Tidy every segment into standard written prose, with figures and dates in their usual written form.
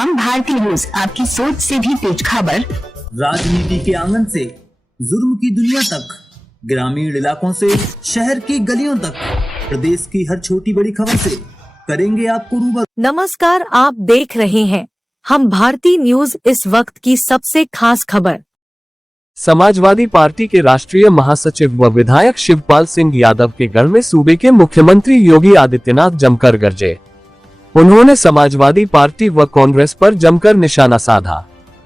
हम भारतीय न्यूज, आपकी सोच से भी तेज खबर। राजनीति के आंगन से जुर्म की दुनिया तक, ग्रामीण इलाकों से शहर की गलियों तक, प्रदेश की हर छोटी बड़ी खबर से करेंगे आपको रूबरू। नमस्कार, आप देख रहे हैं हम भारतीय न्यूज। इस वक्त की सबसे खास खबर। समाजवादी पार्टी के राष्ट्रीय महासचिव व विधायक शिवपाल सिंह यादव के गढ़ में सूबे के मुख्यमंत्री योगी आदित्यनाथ जमकर गरजे। उन्होंने समाजवादी पार्टी व कांग्रेस पर जमकर निशाना साधा।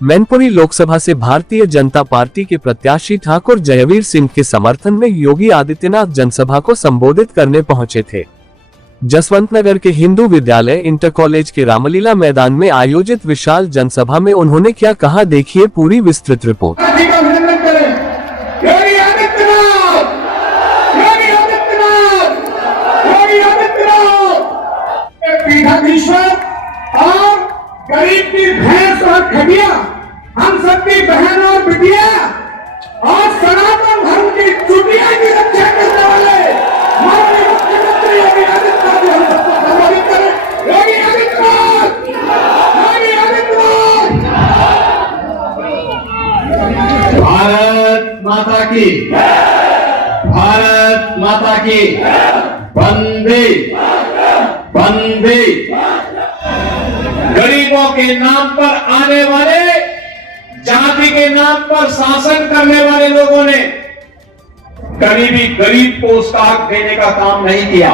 मैनपुरी लोकसभा से भारतीय जनता पार्टी के प्रत्याशी ठाकुर जयवीर सिंह के समर्थन में योगी आदित्यनाथ जनसभा को संबोधित करने पहुंचे थे। जसवंतनगर के हिंदू विद्यालय इंटर कॉलेज के रामलीला मैदान में आयोजित विशाल जनसभा में उन्होंने क्या कहा, देखिए पूरी विस्तृत रिपोर्ट। पीठाधीश्वर और गरीब की भैंस और खटिया, हम सबकी बहन और बिटिया और सनातन धर्म की चुटिया की रक्षा करने वाले माननीय मुख्यमंत्री योगी आदित्यनाथ जी हम सबको संबोधित करें। योगी आदित्यनाथ, योगी आदित्यनाथ। भारत माता की, भारत माता की। वंदे वंदे। गरीबों के नाम पर आने वाले, जाति के नाम पर शासन करने वाले लोगों ने कभी गरीब को उसका हक देने का काम नहीं किया।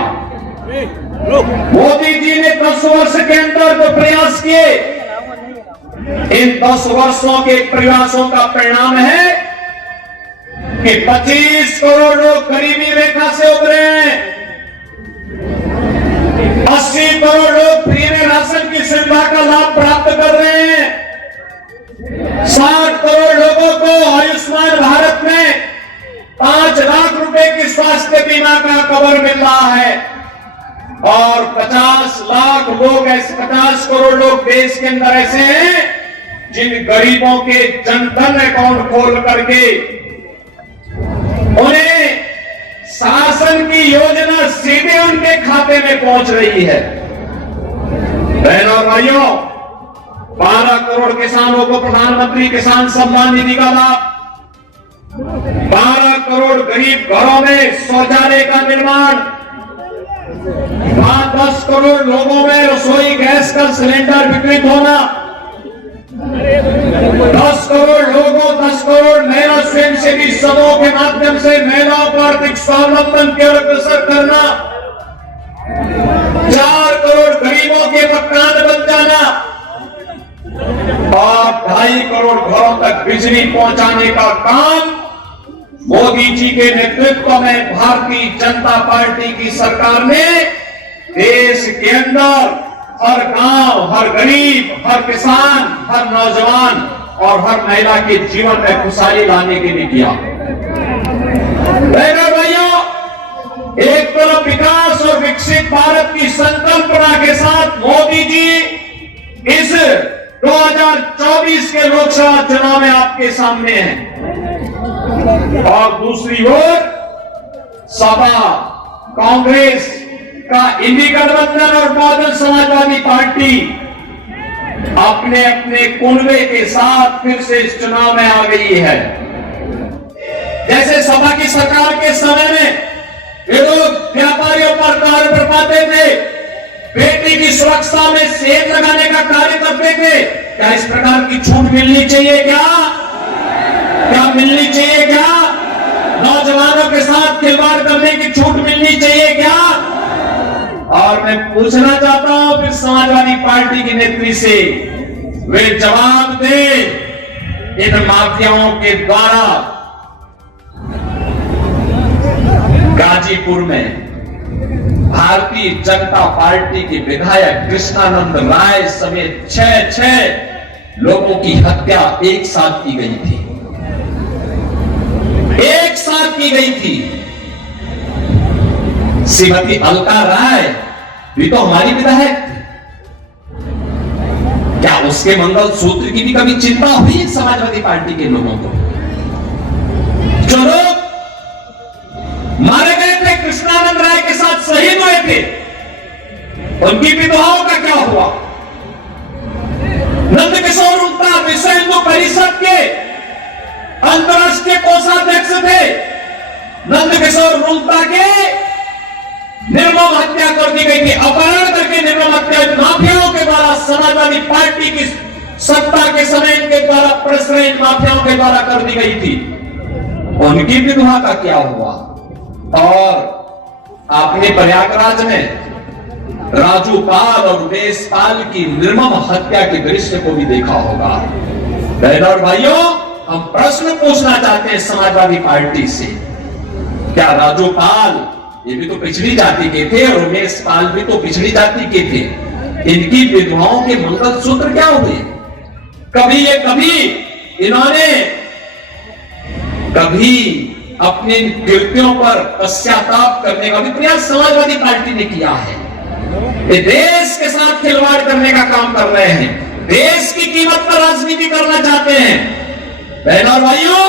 मोदी जी ने 10 वर्ष के अंदर जो प्रयास किए, इन 10 वर्षों के प्रयासों का परिणाम है कि 25 करोड़ लोग गरीबी रेखा से उभरे हैं। 80 करोड़ लोग फ्री में राशन की सुविधा का लाभ प्राप्त कर रहे हैं। 60 करोड़ लोगों को आयुष्मान भारत में 5 लाख रुपए की स्वास्थ्य बीमा का कवर मिल रहा है और 50 लाख लोग ऐसे, 50 करोड़ लोग देश के अंदर ऐसे हैं जिन गरीबों के जनधन अकाउंट खोल करके उन्हें शासन की योजना सीधे उनके खाते में पहुंच रही है। बहनों और भाइयों, 12 करोड़ किसानों को प्रधानमंत्री किसान सम्मान निधि का लाभ, 12 करोड़ गरीब घरों में शौचालय का निर्माण, 10 करोड़ लोगों में रसोई गैस का सिलेंडर वितरित होना, 10 करोड़ लोगों, 10 करोड़ महिला स्वयंसेवी समूह के माध्यम से महिलाओं को आर्थिक स्वावलंबन की ओर अग्रसर करना, 4 करोड़ गरीबों के मकान बन जाना और 2.5 करोड़ घरों तक बिजली पहुंचाने का काम मोदी जी के नेतृत्व में भारतीय जनता पार्टी की सरकार ने देश के अंदर हर गांव, हर गरीब, हर किसान, हर नौजवान और हर महिला के जीवन में खुशहाली लाने के लिए किया। भाइयों, एक तरफ विकास और विकसित भारत की संकल्पना के साथ मोदी जी इस 2024 के लोकसभा चुनाव में आपके सामने हैं और दूसरी ओर सपा, कांग्रेस का इंडी गठबंधन और बहुजन समाजवादी पार्टी अपने अपने कुनबे के साथ फिर से इस चुनाव में आ गई है। जैसे सपा की सरकार के समय में ये लोग व्यापारियों पर कार्य बरपाते थे, बेटी की सुरक्षा में सेब लगाने का कार्य करते थे। क्या इस प्रकार की छूट मिलनी चाहिए? क्या मिलनी चाहिए? क्या नौजवानों के साथ खिलवाड़ करने की छूट मिलनी चाहिए? क्या? और मैं पूछना चाहता हूं फिर समाजवादी पार्टी की नेत्री से, वे जवाब दें इन माफियाओं के द्वारा गाजीपुर में भारतीय जनता पार्टी के विधायक कृष्णानंद राय समेत 6 लोगों की हत्या एक साथ की गई थी। एक साथ की गई थी। श्रीमती अलका राय भी तो हमारी विधायक थी। क्या उसके मंगलसूत्र की भी कभी चिंता हुई समाजवादी पार्टी के लोगों को? जो लोग मारे गए थे, कृष्णानंद राय के साथ शहीद हुए थे, उनकी विधवाओं का क्या हुआ? नंदकिशोर रुंगटा विश्व हिंदू परिषद के अंतर्राष्ट्रीय कोषाध्यक्ष थे। नंदकिशोर रुंगटा के निर्मम हत्या कर दी गई थी, अपहरण करके निर्मम हत्या माफियाओं के द्वारा, समाजवादी पार्टी की सत्ता के समय इनके द्वारा प्रश्रय माफियाओं के द्वारा कर दी गई थी। उनकी विधवा का क्या हुआ? और आपने प्रयागराज में राजूपाल और देशपाल की निर्मम हत्या के दृश्य को भी देखा होगा। बहनों और भाइयों, हम प्रश्न पूछना चाहते हैं समाजवादी पार्टी से, क्या राजूपाल ये भी तो पिछड़ी जाति के थे और उमेशपाल भी तो पिछड़ी जाति के थे, इनकी विधवाओं के मंगलसूत्र क्या हुए? कभी इन्होंने कभी अपने कृत्यों पर पश्चाताप करने का भी प्रयास समाजवादी पार्टी ने किया है? ये देश के साथ खिलवाड़ करने का काम कर रहे हैं, देश की कीमत पर राजनीति करना चाहते हैं। बहनों और भाइयों,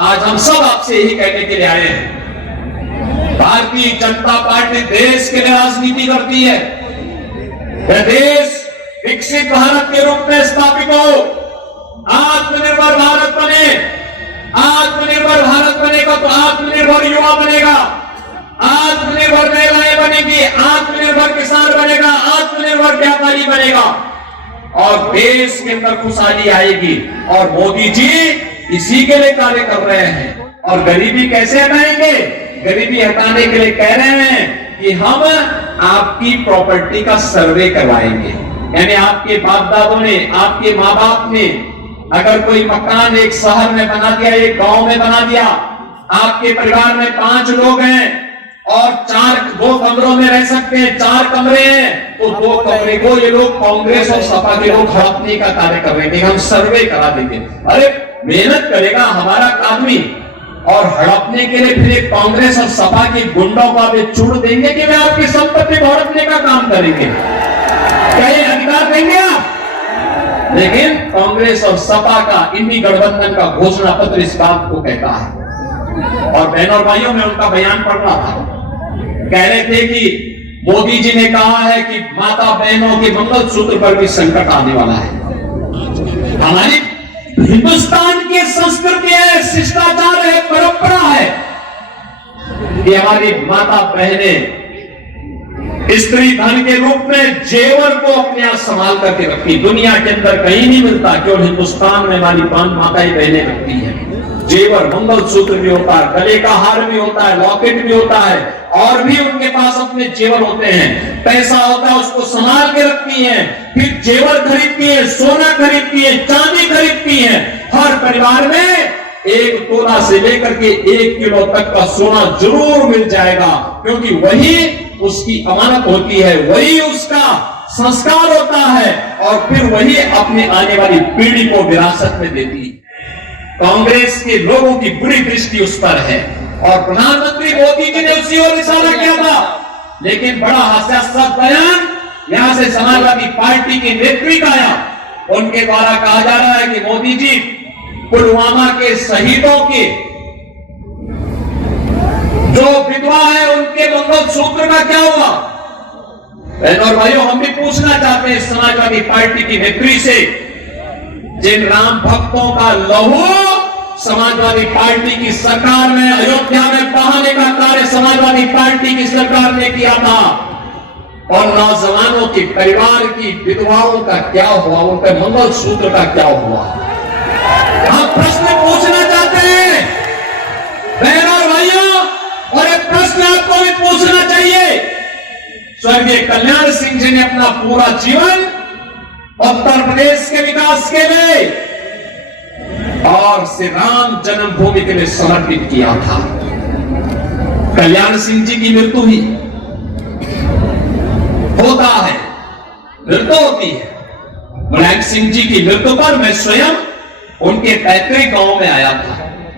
आज हम सब आपसे यही कहने के लिए आए हैं, भारतीय जनता पार्टी देश के लिए राजनीति करती है। यह देश विकसित भारत के रूप में स्थापित हो, आत्मनिर्भर भारत बने। आत्मनिर्भर भारत बनेगा तो आत्मनिर्भर युवा बनेगा, आत्मनिर्भर महिलाएं बनेगी, आत्मनिर्भर किसान बनेगा, आत्मनिर्भर व्यापारी बनेगा और देश के अंदर खुशहाली आएगी। और मोदी जी इसी के लिए कार्य कर रहे हैं। और गरीबी कैसे हटाएंगे? गरीबी हटाने के लिए कह रहे हैं कि हम आपकी प्रॉपर्टी का सर्वे करवाएंगे। यानी आपके बाप दादों ने, आपके माँ बाप ने अगर कोई मकान एक शहर में बना दिया, एक गांव में बना दिया, आपके परिवार में 5 लोग हैं और 2 कमरों में रह सकते हैं, 4 कमरे हैं, तो 2 कमरे को ये लोग कांग्रेस और सपा के लोग हड़पने का कार्य कर रहे हैं। हम सर्वे करा देंगे। अरे मेहनत करेगा हमारा आदमी और हड़पने के लिए फिर एक कांग्रेस और सपा के गुंडों को आप चुड़ देंगे कि वे आपकी संपत्ति को हड़पने का काम करेंगे? क्या ये अधिकार देंगे आप? लेकिन कांग्रेस और सपा का, इंडी गठबंधन का घोषणा पत्र इस बात को कहता है। और बहनों और भाइयों, मैं उनका बयान पढ़ रहा था, कह रहे थे कि मोदी जी ने कहा है कि माता बहनों के मंगलसूत्र पर भी संकट आने वाला है। हमारी हिंदुस्तान की संस्कृति है, शिष्टाचार है, परंपरा है कि हमारी माता बहनें स्त्री धन के रूप में जेवर को अपने आप संभाल करके रखती। दुनिया के अंदर कहीं नहीं मिलता, केवल हिंदुस्तान में हमारी 5 माताएं बहनें रखती हैं। जेवर, मंगलसूत्र भी होता है, गले का हार भी होता है, लॉकेट भी होता है, और भी उनके पास अपने जेवर होते हैं। पैसा होता है, उसको संभाल के रखती हैं, फिर जेवर खरीदती है, सोना खरीदती है, चांदी खरीदती है। हर परिवार में 1 तोला से लेकर के 1 किलो तक का सोना जरूर मिल जाएगा, क्योंकि वही उसकी अमानत होती है, वही उसका संस्कार होता है और फिर वही अपने आने वाली पीढ़ी को विरासत में देती है। कांग्रेस के लोगों की बुरी दृष्टि उस पर है और प्रधानमंत्री मोदी जी ने उसी ओर इशारा किया था। लेकिन बड़ा हास्यास्पद बयान यहां से समाजवादी पार्टी के नेत्री का आया। उनके द्वारा कहा जा रहा है कि मोदी जी, पुलवामा के शहीदों के जो विधवा है उनके मंगलसूत्र का क्या हुआ? बहनों और भाइयों, हम भी पूछना चाहते हैं समाजवादी पार्टी की नेत्री से, जिन राम भक्तों का लहू समाजवादी पार्टी की सरकार में अयोध्या में बहाने का कार्य समाजवादी पार्टी की सरकार ने किया था, और नौजवानों के परिवार की विधवाओं का क्या हुआ? उनके मंगलसूत्र का क्या हुआ? हम प्रश्न पूछना चाहते हैं बहनों और भाइयों, और एक प्रश्न आपको भी पूछना चाहिए। स्वर्गीय कल्याण सिंह जी ने अपना पूरा जीवन उत्तर प्रदेश के विकास के लिए और श्री राम जन्मभूमि के लिए समर्पित किया था। कल्याण सिंह जी की मृत्यु हुई, होता है, मृत्यु होती है। मुलायम सिंह जी की मृत्यु पर मैं स्वयं उनके पैतृक गांव में आया था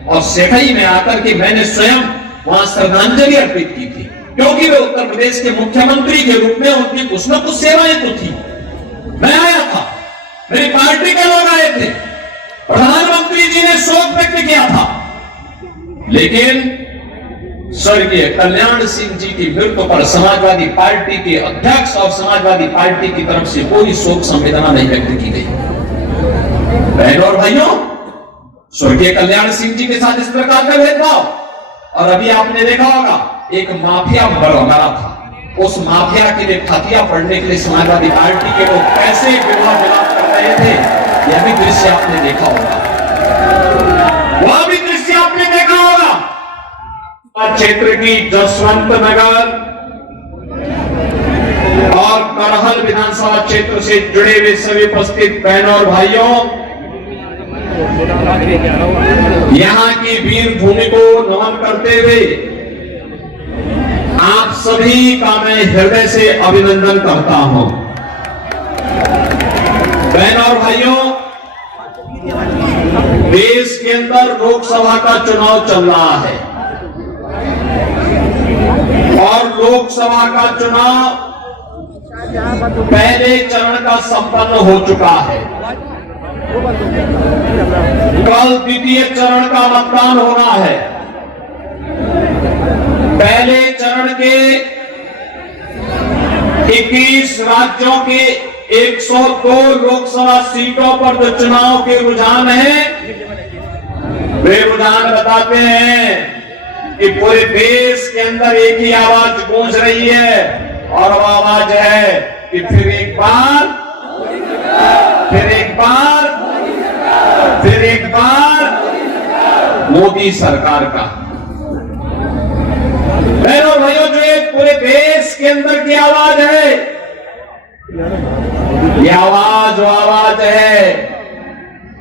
और सेठई में आकर के मैंने स्वयं वहां श्रद्धांजलि अर्पित की थी, क्योंकि वे उत्तर प्रदेश के मुख्यमंत्री के रूप में उनकी कुछ न कुछ सेवाएं तो थी। मैं आया था, मेरी पार्टी के लोग आए थे, प्रधानमंत्री जी ने शोक व्यक्त किया था, लेकिन स्वर्गीय कल्याण सिंह जी की मृत्यु पर समाजवादी पार्टी के अध्यक्ष और समाजवादी पार्टी की तरफ से कोई शोक संवेदना नहीं व्यक्त की गई। बहनों और भाइयों, स्वर्गीय कल्याण सिंह जी के साथ इस प्रकार का भेदभाव, और अभी आपने देखा होगा एक माफिया मरा था, उस माफिया के लिए खतिया पढ़ने के लिए समाजवादी पार्टी के लोग कैसे विवाद कर रहे थे, यह भी दृश्य आपने देखा होगा, वह भी दृश्य आपने देखा होगा। क्षेत्र की जसवंत नगर और करहल विधानसभा क्षेत्र से जुड़े हुए सभी उपस्थित बहनों और भाइयों, यहां की वीर भूमि को नमन करते हुए आप सभी का मैं हृदय से अभिनंदन करता हूं। बहनों और भाइयों, देश के अंदर लोकसभा का चुनाव चल रहा है और लोकसभा का चुनाव पहले चरण का संपन्न हो चुका है। कल द्वितीय चरण का मतदान होना है। पहले चरण के 21 राज्यों के 102 लोकसभा सीटों पर जो चुनाव के रुझान है, वे रुझान बताते हैं कि पूरे देश के अंदर एक ही आवाज गूंज रही है, और वो आवाज है कि फिर एक बार, फिर एक बार, फिर एक बार मोदी सरकार का। बहनों भाइयों, जो ये पूरे देश के अंदर की आवाज है, ये आवाज वो आवाज है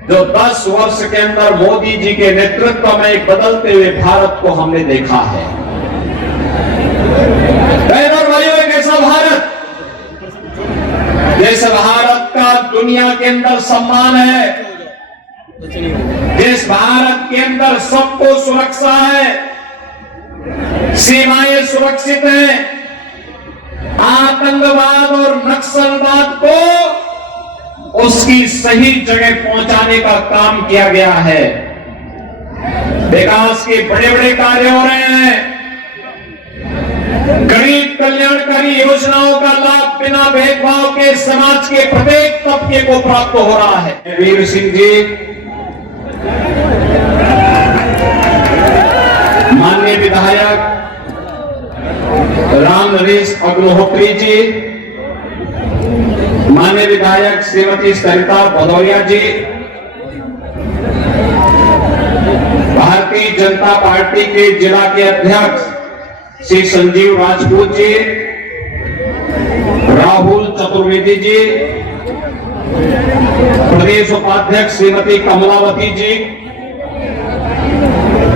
जो 10 वर्ष के अंदर मोदी जी के नेतृत्व में एक बदलते हुए भारत को हमने देखा है। बहनों और भाइयों, एक ऐसा भारत जिस भारत का दुनिया के अंदर सम्मान है, जिस भारत के अंदर सबको सुरक्षा है, सीमाएं सुरक्षित हैं, आतंकवाद और नक्सलवाद को उसकी सही जगह पहुंचाने का काम किया गया है। विकास के बड़े बड़े कार्य हो रहे हैं। गरीब कल्याणकारी योजनाओं का लाभ बिना भेदभाव के समाज के प्रत्येक तबके को प्राप्त हो रहा है। वीर सिंह जी, माननीय विधायक राम नरेश अग्निहोत्री जी, माननीय विधायक श्रीमती सरिता भदौरिया जी, भारतीय जनता पार्टी के जिला के अध्यक्ष श्री संजीव राजपूत जी, राहुल चतुर्वेदी जी, प्रदेश उपाध्यक्ष श्रीमती कमलावती जी,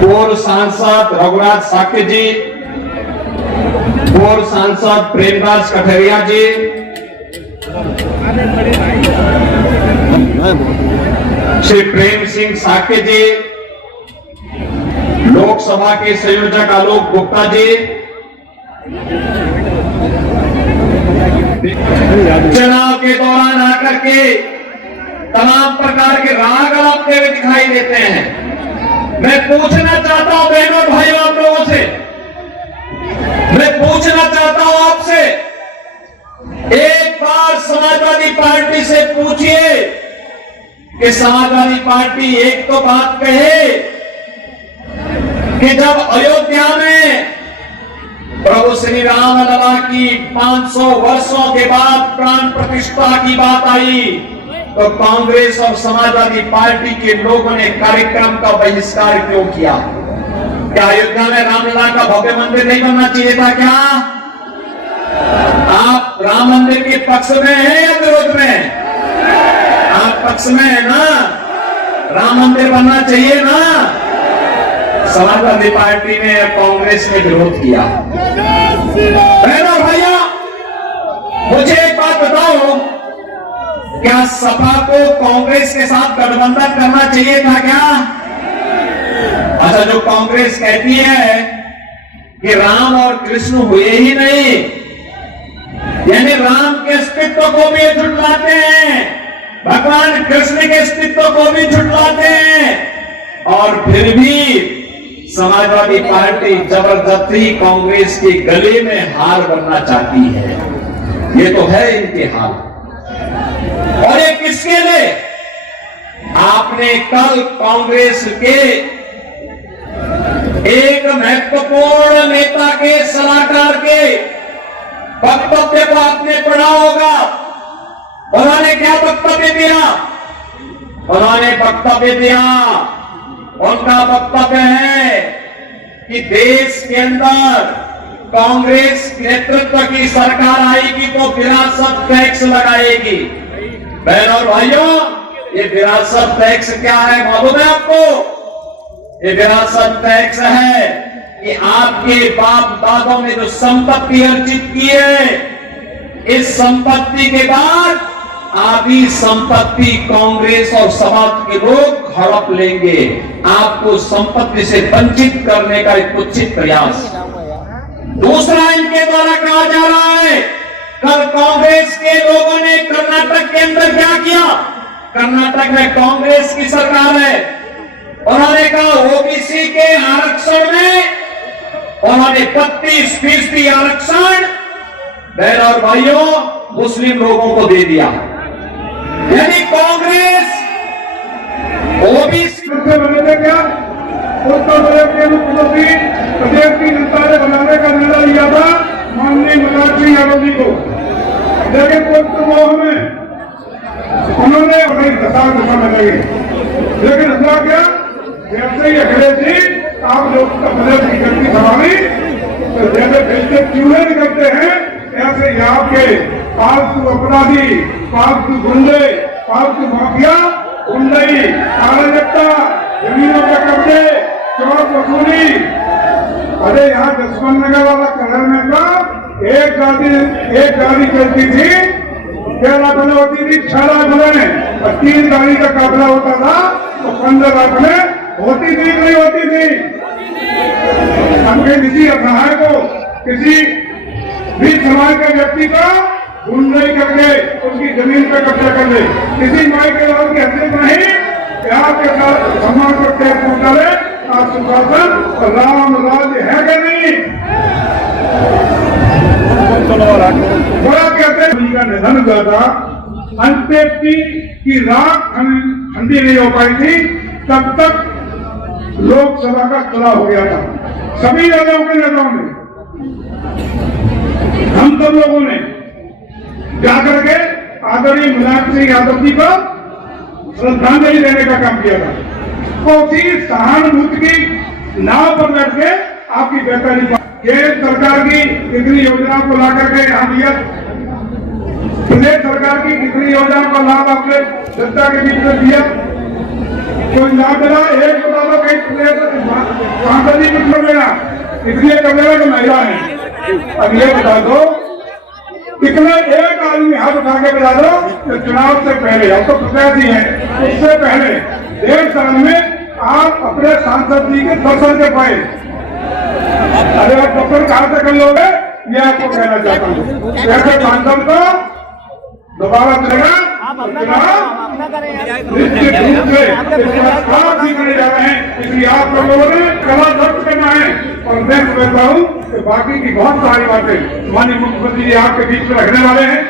पूर्व सांसद रघुराज साक्य जी, पूर्व सांसद प्रेमदास कठरिया जी, श्री प्रेम सिंह साक्य जी, लोकसभा के संयोजक आलोक गुप्ता जी, चुनाव के दौरान आकर के तमाम प्रकार के राग आपके हुए दिखाई देते हैं। मैं पूछना चाहता हूं बहनों और भाइयों, आप लोगों से मैं पूछना चाहता हूं आपसे, एक बार समाजवादी पार्टी से पूछिए कि समाजवादी पार्टी एक तो बात कहे कि जब अयोध्या में प्रभु श्री राम लला की 500 वर्षों के बाद प्राण प्रतिष्ठा की बात आई, तो कांग्रेस और समाजवादी पार्टी के लोगों ने कार्यक्रम का बहिष्कार क्यों किया? क्या अयोध्या में रामलला का भव्य मंदिर नहीं बनना चाहिए था क्या? आप राम मंदिर के पक्ष में हैं या विरोध में? आप पक्ष में है ना? राम मंदिर बनना चाहिए ना? समाजवादी पार्टी ने कांग्रेस ने विरोध किया। बहनों भैया, मुझे एक बात बताओ, क्या सपा को कांग्रेस के साथ गठबंधन करना चाहिए था क्या? अच्छा, जो कांग्रेस कहती है कि राम और कृष्ण हुए ही नहीं, यानी राम के अस्तित्व को भी झुठलाते हैं, भगवान कृष्ण के अस्तित्व को भी झुठलाते हैं, और फिर भी समाजवादी पार्टी जबरदस्ती कांग्रेस के गले में हार बनना चाहती है। ये तो है इनके हाल। और ये किसके लिए? आपने कल कांग्रेस के एक महत्वपूर्ण नेता के सलाहकार के वक्तव्य को आपने पढ़ा होगा। उन्होंने क्या वक्तव्य दिया? उन्होंने वक्तव्य दिया, उनका वक्तव्य है कि देश के अंदर कांग्रेस नेतृत्व की सरकार आएगी तो विरासत टैक्स लगाएगी। बहनों और भाइयों, ये विरासत टैक्स क्या है मालूम है आपको? ये विरासत टैक्स है कि आपके बाप दादों ने जो संपत्ति अर्जित की है, इस संपत्ति के बाद आधी संपत्ति कांग्रेस और समाज के लोग हड़प लेंगे। आपको संपत्ति से वंचित करने का एक उचित प्रयास। दूसरा, इनके द्वारा कहा जा रहा है, कल कांग्रेस के लोगों ने कर्नाटक के अंदर क्या किया? कर्नाटक में कांग्रेस की सरकार है, उन्होंने कहा ओबीसी के आरक्षण में उन्होंने 32% आरक्षण बहनों और भाइयों मुस्लिम लोगों को दे दिया। यानी कांग्रेस ओबीसी से बदलने क्या उत्तर प्रदेश के मुख्यमंत्री प्रदेश की जनता ने बनाने का निर्णय लिया था माननीय मुलायम सिंह यादव जी को, लेकिन उस मोह में उन्होंने अपनी दशा में लगे। लेकिन हुआ क्या? जैसे ही अखिलेश जी आप लोग उत्तर प्रदेश की शक्ति संभाली तो जैसे जैसे चूहे निकलते हैं ऐसे यहाँ के पालतू अपराधी, पालतू गुंडे, पालतू माफिया, गुंडई, कालाजट्टा, जमीनों के कब्जे, चोर वसूली। अरे यहाँ जसवंत नगर वाला कलर में का एक गाड़ी चलती थी, 13 बने होती थी, 6 लाख बने और 3 गाड़ी का काफिला होता था तो 15 लाख में होती थी नहीं होती थी। हम किसी असहाय को, किसी भी समाज के व्यक्ति का गुंडई करके उसकी जमीन पर कब्जा कर ले, किसी माई के लोगों की हत्या नहीं, प्यार के साथ सम्मान को टैक्स पहुंचा ले। आज सुशासन राम राज्य है क्या नहीं? बड़ा कहते हैं उनका निधन हुआ था, अंत्येष्टि की रात ठंडी नहीं हो पाई थी, तब तक लोकसभा का चुनाव हो गया था। सभी दलों के नेताओं ने, हम सब लोगों ने जाकर के आदरणीय मुलायम सिंह यादव जी को श्रद्धांजलि देने का काम किया था। तो उसी सहानुभूति की नाव पर बैठ के आपकी बेहतरी केंद्र सरकार की कितनी योजनाओं को ला करके यहाँ दिया, प्रदेश सरकार की कितनी योजनाओं का लाभ आपने जनता के बीच में दिया, कोई ना मिला? एक बता दो कहीं सांसद ही कुछ मिलेगा, इसलिए कर देगा कि महिला है। अब ये बता दो कितना एक आदमी हाथ उठा के बता दो तो चुनाव से पहले, अब तो प्रत्याशी है, उससे पहले 1.5 साल में आप अपने सांसद जी के दर्शन के पाए। अरे आप दर्शन कहां से कर लोगे? ये आपको कहना चाहता हूँ। ऐसे सांसद को दोबारा चलेगा निश्चित रूप से आप भी करे जा रहे हैं, इसलिए आप लोगों ने कला दर्ज करना है। और मैं समझता हूँ कि बाकी की बहुत सारी बातें माननीय मुख्यमंत्री जी आपके बीच में रखने वाले हैं।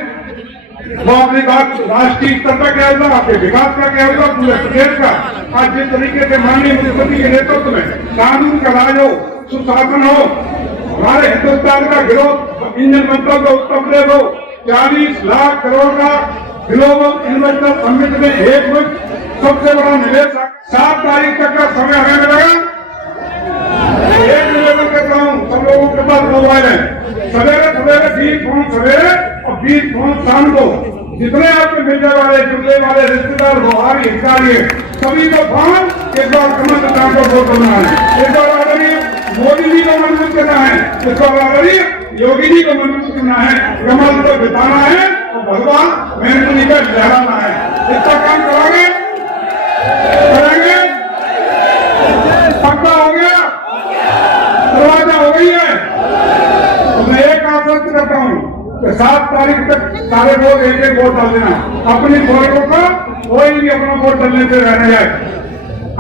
वो अपनी बात राष्ट्रीय स्तर पर क्या होगा, आपके विकास का क्या होगा, पूरे प्रदेश का। आज जिस तरीके से माननीय मुख्यमंत्री के नेतृत्व में कानून का राज हो, सुशासन हो, हमारे हिंदुस्तान का गिरोह इंजन मंत्रों का उत्तर प्रदेश हो, 40 लाख करोड़ का ग्लोबल इन्वेस्टर समिट में एक सबसे बड़ा निवेश 7 तारीख तक का समय हमें मिलेगा। एक निवेदन करता हूँ, सब लोगों के पास मोबाइल है, सवेरे 20 फोन सवेरे और 20 फोन शाम को, जितने आपके मिलने वाले, जुड़ने वाले रिश्तेदार, व्यवहारी, हितकारी सभी को फोन इस बार कमल नेता को वोट करना है। इस बार आदरणीय मोदी जी को मजबूत करना है, इस बार आदरणीय योगी जी को मजबूत करना है, कमल को बिताना है और भगवान महेंद्र जी का लहराना है। इसका काम करेंगे पक्का हो गया, दरवाजा हो गई है। तो मैं एक आश्वस्त करता हूँ कि 7 तारीख तक सारे लोग एक वोट डाल देना, अपनी वोटों को कोई भी अपना वोट डालने से रहने जाए।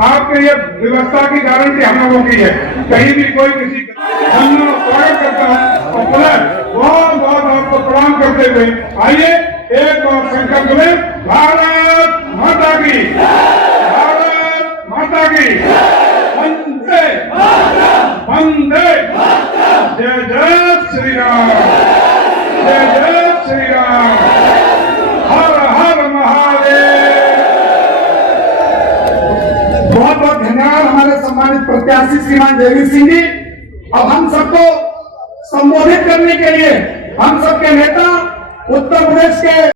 आपके ये व्यवस्था की गारंटी हम लोगों की है, कहीं भी कोई किसी स्वागत करता है। और पुनः बहुत बहुत आपको प्रणाम करते हुए आइए एक बार संकल्प में भारत माता की बहुत बहुत धन्यवाद हमारे सम्मानित प्रत्याशी श्रीमान जयवीर सिंह जी। अब हम सबको संबोधित करने के लिए हम सबके नेता उत्तर प्रदेश के